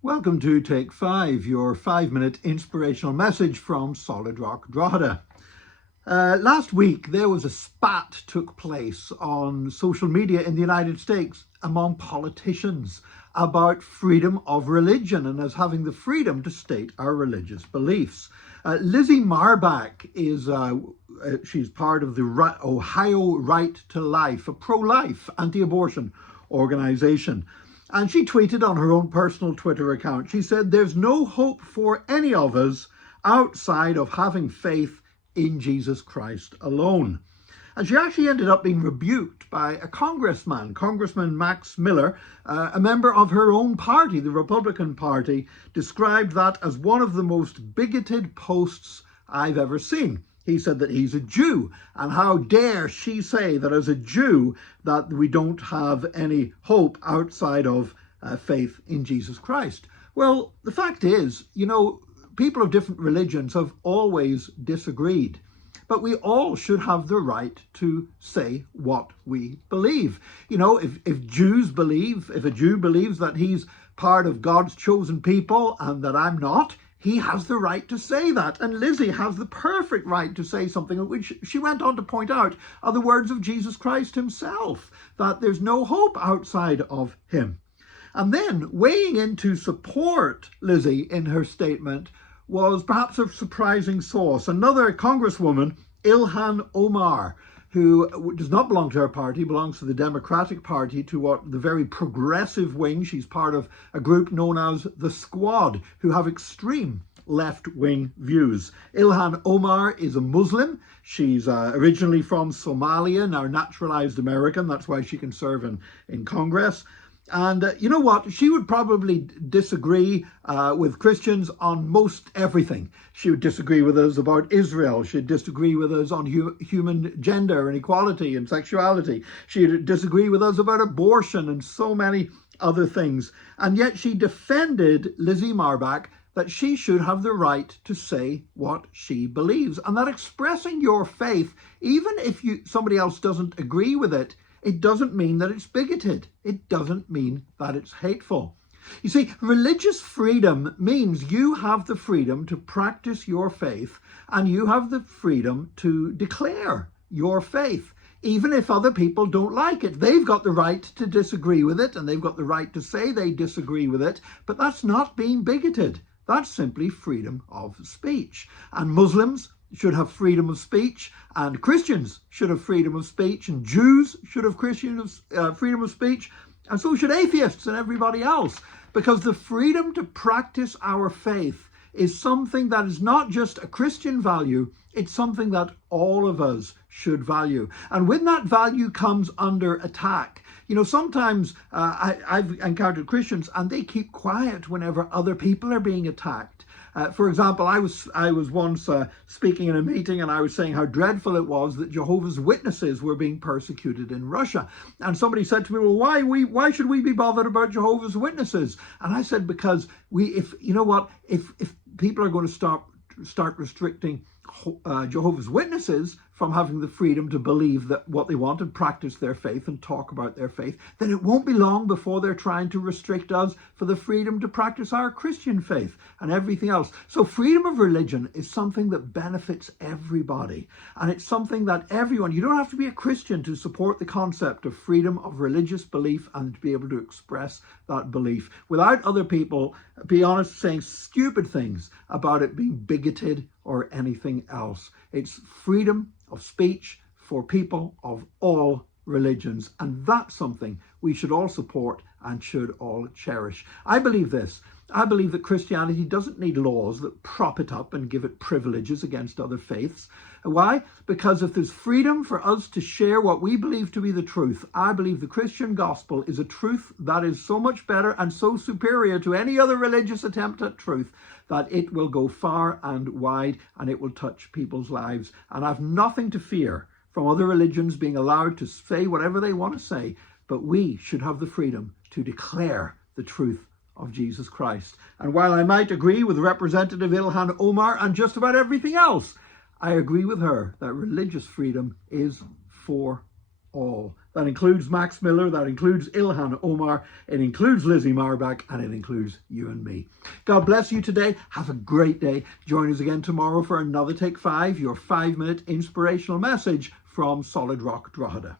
Welcome to Take 5, your 5-minute inspirational message from Solid Rock Drogheda. Last week there was a spat took place on social media in the United States among politicians about freedom of religion and us having the freedom to state our religious beliefs. Lizzie Marbach is she's part of the Ohio Right to Life, a pro-life anti-abortion organization. And she tweeted on her own personal Twitter account, she said, "There's no hope for any of us outside of having faith in Jesus Christ alone." And she actually ended up being rebuked by a Congressman Max Miller, a member of her own party, the Republican Party, described that as one of the most bigoted posts I've ever seen. He said that he's a Jew, and how dare she say that as a Jew that we don't have any hope outside of faith in Jesus Christ. Well, the fact is, people of different religions have always disagreed, but we all should have the right to say what we believe. If a Jew believes that he's part of God's chosen people and that I'm not, he has the right to say that. And Lizzie has the perfect right to say something which she went on to point out are the words of Jesus Christ himself, that there's no hope outside of him. And then weighing in to support Lizzie in her statement was perhaps a surprising source. Another Congresswoman, Ilhan Omar, who does not belong to her party, belongs to the Democratic Party, to the very progressive wing. She's part of a group known as the Squad, who have extreme left-wing views. Ilhan Omar is a Muslim. She's originally from Somalia, now naturalized American. That's why she can serve in Congress. And you know what? She would probably disagree with Christians on most everything. She would disagree with us about Israel. She'd disagree with us on human gender and equality and sexuality. She'd disagree with us about abortion and so many other things. And yet she defended Lizzie Marbach that she should have the right to say what she believes. And that expressing your faith, even if somebody else doesn't agree with it, it doesn't mean that it's bigoted. It doesn't mean that it's hateful. You see, religious freedom means you have the freedom to practice your faith and you have the freedom to declare your faith, even if other people don't like it. They've got the right to disagree with it and they've got the right to say they disagree with it, but that's not being bigoted. That's simply freedom of speech. And Muslims should have freedom of speech, and Christians should have freedom of speech, and Jews should have freedom of speech, and so should atheists and everybody else, because the freedom to practice our faith is something that is not just a Christian value, it's something that all of us should value. And when that value comes under attack, sometimes I've encountered Christians and they keep quiet whenever other people are being attacked. For example, I was once speaking in a meeting and I was saying how dreadful it was that Jehovah's Witnesses were being persecuted in Russia. And somebody said to me, well, why should we be bothered about Jehovah's Witnesses? And I said, because if people are going to start restricting Jehovah's Witnesses from having the freedom to believe that what they want and practice their faith and talk about their faith, then it won't be long before they're trying to restrict us for the freedom to practice our Christian faith and everything else. So freedom of religion is something that benefits everybody. And it's something that everyone, you don't have to be a Christian to support the concept of freedom of religious belief and to be able to express that belief without other people, be honest, saying stupid things about it being bigoted or anything else. It's freedom of speech for people of all religions, and that's something we should all support and should all cherish. I believe this. I believe that Christianity doesn't need laws that prop it up and give it privileges against other faiths. Why? Because if there's freedom for us to share what we believe to be the truth, I believe the Christian gospel is a truth that is so much better and so superior to any other religious attempt at truth that it will go far and wide and it will touch people's lives. And I've nothing to fear from other religions being allowed to say whatever they want to say, but we should have the freedom to declare the truth of Jesus Christ. And while I might agree with Representative Ilhan Omar and just about everything else, I agree with her that religious freedom is for all. That includes Max Miller, that includes Ilhan, Omar, it includes Lizzie Marbach, and it includes you and me. God bless you today. Have a great day. Join us again tomorrow for another Take 5, your 5-minute inspirational message from Solid Rock Drogheda.